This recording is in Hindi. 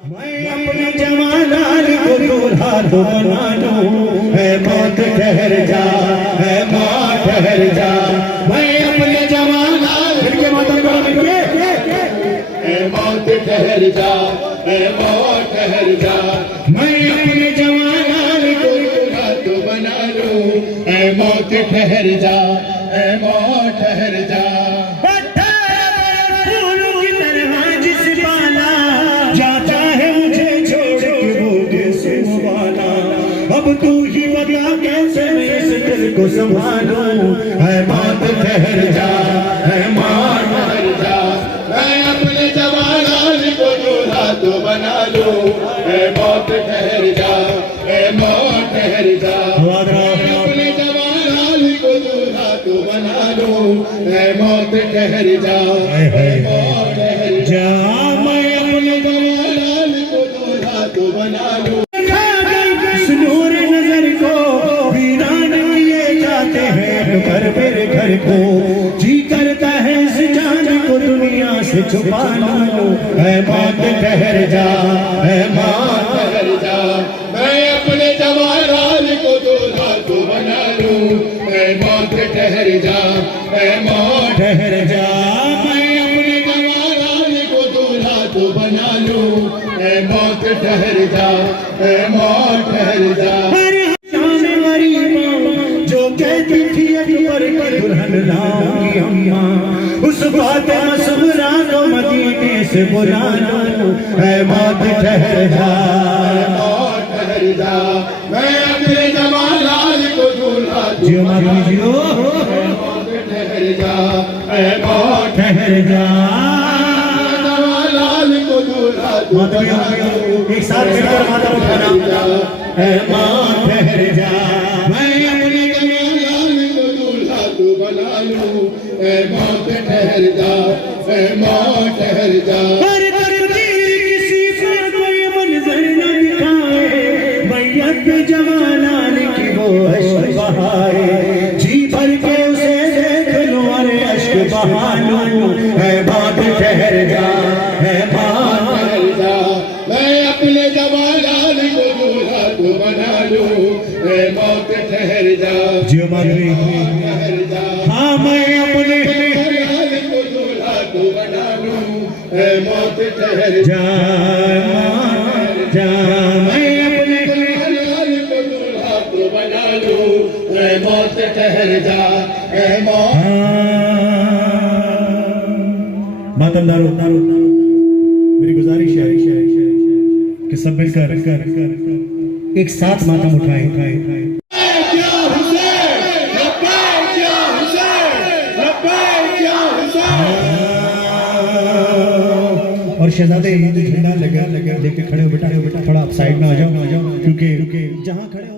मैं अपने जमानाल को दूल्हा तो बना लूं, है मौत ठहर जा, है मौत ठहर जा। मैं अपने जमानाल के मातम करो मिलके, है मौत ठहर जा, है मौत ठहर जा। मैं अपने जमानाल को दूल्हा तो बना लूं, है मौत ठहर जा, है मौत ठहर जा। अब तू ही बता कैसे मैं इस दिल को संभालूं, है मौत ठहर जा, है मौत ठहर जा। मैं अपने जवानाल को दूल्हा तो बना लूं, है मौत ठहर जा, है मौत ठहर जा। मैं अपने जवानाल को दूल्हा तो बना लूं, है मौत ठहर जा, है मौत ठहर जा। मैं अपने जवानाल को दूल्हा तो बना लूं। घर मेरे घर को जी करता है इस जान को दुनिया से छुपा लूं, है मौत ठहर जा, है मौत ठहर जा। मैं अपने जवानाल को दूल्हा तो बना लूं, है मौत ठहर जा, है मौत ठहर जा। मैं अपने जवानाल को दूल्हा तो बना लूं, है मौत ठहर जा, है मौत ठहर जा। दुल्हन लाऊंगी अम्मा, उस फातिमा सुगरा को मदीने से बुला लूं, है मौत ठहर जा, है मौत ठहर जा। मैं अपने जमानाल को दूल्हा जो मांगियो, है मौत ठहर जा, है मौत ठहर जा। जमानाल को दूल्हा माता एक साथ मिलकर माता उठाना, है मौत ठहर जा। है मौत ठहर जा, है मौत ठहर जा। हर तकदीर किसी को कोई मंजर न दिखाए, मैयत पे जवानाल की वो अश्क बहाए। जी भर के उसे देख लो, अरे अश्क बहा लूं, है मौत ठहर जा, है मौत ठहर जा। मैं अपने जवानाल को दूल्हा तो बना लूं, है मौत ठहर जा, जो ठहर जा। हाँ मैं अपने जवानाल को दूल्हा तो बना लूं, है मौत ठहर जा, जा। मैं अपने जवानाल को दूल्हा तो बना लूं, है मौत ठहर जा, है मौत। मातम दारो मेरी गुजारिश है कि सब मिलकर एक साथ मातम उठाए। और शहजादे ये जो झंडा लगा लेके खड़े हो बेटा, थोड़ा साइड में आ जाओ, क्योंकि जहाँ खड़े हो